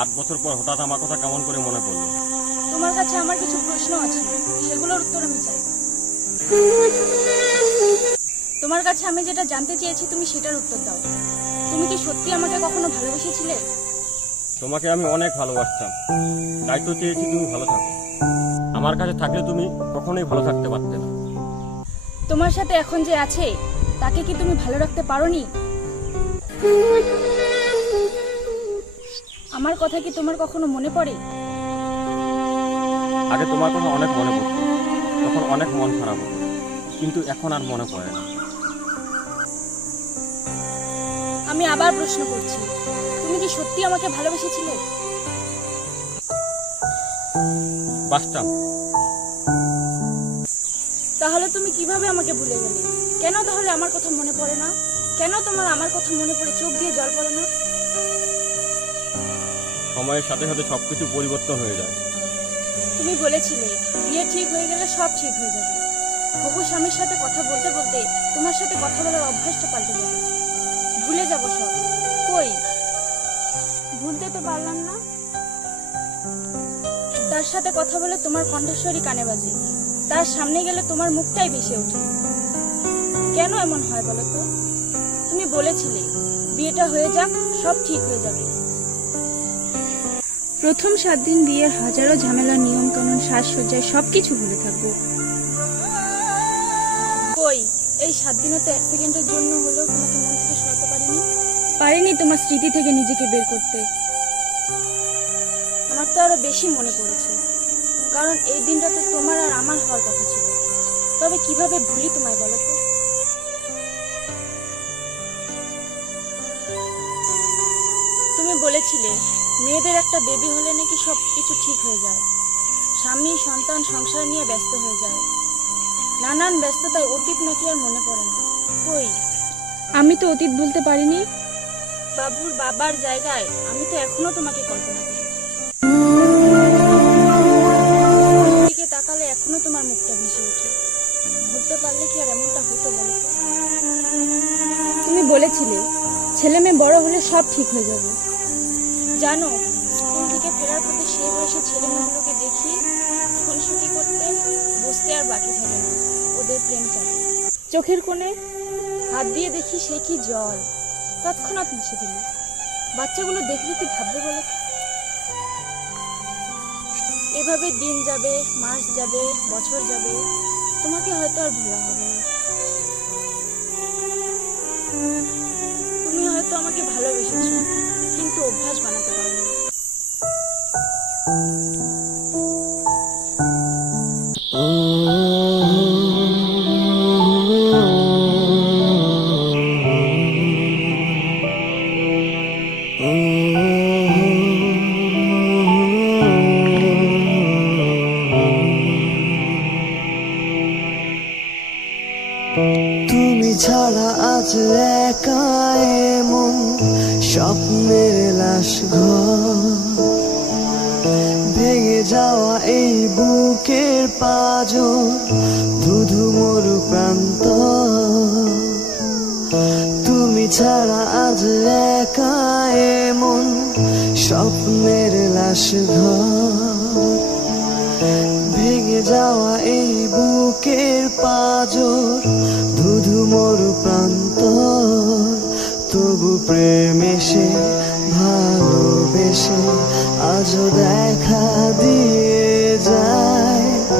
8 বছর পর হঠাৎ আমার কথা কেমন করে মনে পড়লো? তোমার কাছে আমার কিছু প্রশ্ন আছে, সেগুলোর উত্তর আমি চাই। তোমার কাছে আমি যেটা জানতে চেয়েছি তুমি সেটার উত্তর দাও। তুমি কি সত্যি আমাকে কখনো ভালোবেসেছিলে? তোমাকে আমি অনেক ভালোবাসতাম, তাই তো চেয়েছি তুমি ভালো থাকো। আমার কাছে থাকলে তুমি কখনোই ভালো থাকতে পারতে না। তোমার সাথে এখন যে আছে তাকে কি তুমি ভালো রাখতে পারোনি? আমার কথা কি তোমার কখনো মনে পড়ে? আগে তোমার কথা অনেক মনে পড়তো, তখন অনেক মন খারাপ হতো, কিন্তু এখন আর মনে পড়ে না। আমি আবার প্রশ্ন করছি, তুমি কি সত্যি আমাকে ভালোবেসেছিলে? বাসতাম। তাহলে তুমি কিভাবে আমাকে ভুলে গেলে? কেন তাহলে আমার কথা মনে পড়ে না? কেন তোমার আমার কথা মনে পড়ে চোখ দিয়ে জল পড়ে না? সময়ের সাথে সাথে সবকিছু পরিবর্তন হয়ে যায়। তুমি বলেছিলে বিয়ে ঠিক হয়ে গেলে সব ঠিক হয়ে যাবে। হবু স্বামীর সাথে কথা বলতে বলতে তোমার সাথে কথা বলার অভ্যাসটা পাল্টে যাবে, ভুলে যাব সব। কই, ভুলতে তো পারলাম না। তার সাথে কথা বলে তোমার কণ্ঠস্বরই কানে বাজে, তার সামনে গেলে তোমার মুখটাই ভেসে ওঠে। কেন এমন হয় বলো তো? তুমি বলেছিলে বিয়েটা হয়ে যাক, সব ঠিক হয়ে যাবে। প্রথম 7 দিন বিয়ের হাজারো ঝামেলা, নিয়ম কানুন, সাজসজ্জায় সবকিছু ভুলে থাকবো। কই, এই 7 দিনে তো 1 সেকেন্ডের জন্য হলেও তোমাকে মন থেকে সরাতে পারিনি তোমার স্মৃতি থেকে নিজেকে বের করতে। আমার তো আরো বেশি মনে পড়েছে, কারণ এই দিনটাতে তোমার আর আমার হওয়ার কথা ছিল। তবে কিভাবে ভুলি তোমায় বলো তো? তুমি বলেছিলে মেয়েদের একটা বেবি হলে নাকি সব কিছু ঠিক হয়ে যায়, স্বামী সন্তান সংসার নিয়ে ব্যস্ত হয়ে যায়। নানান ব্যস্ততায় অতীত নাকি আর মনে পড়ে না। কই, আমি তো অতীত ভুলতে পারিনি। বাবুর বাবার জায়গায় আমি তো এখনো তোমাকে কল্পনা করি। দিকে তাকালে এখনো তোমার মুখটা ভেসে ওঠে। ভুলতে পারলে কি আর এমনটা হতো বলো? তুমি বলেছিলে ছেলে মেয়ে বড় হলে সব ঠিক হয়ে যাবে। জানো, স্কুল থেকে ফেরার পথে সেই বয়সে ছেলে মেয়েগুলোকে দেখি খুনসুটি করতে বসতে আর বাকি থাকে না, ওদের প্রেম চালে। চোখের কোণে হাত দিয়ে দেখি সে কি জল, তৎক্ষণাৎ মুছে দিল। বাচ্চাগুলো দেখলে কি ভাববে বলো? এভাবে দিন যাবে, মাস যাবে, বছর যাবে, তোমাকে হয়তো আর ভোলা হবে না। তুমি হয়তো আমাকে ভালোবেসেছো, কিন্তু অভ্যাস বানাতে পারোনি। তুমি ছাড়া আজ একা এমন স্বপ্নের লাশ ঘর, ভেঙে যাওয়া এই বুকের পাঁজর, ধুধু মরু প্রান্ত। তুমি ছাড়া আজ একা এমন স্বপ্নের লাশ ঘর, ভেঙে যাওয়া এই বুকের পাঁজর, ধুধু মরু প্রান্ত। তবু প্রেম এসে ভালোবেসে আজও দেখা দিয়ে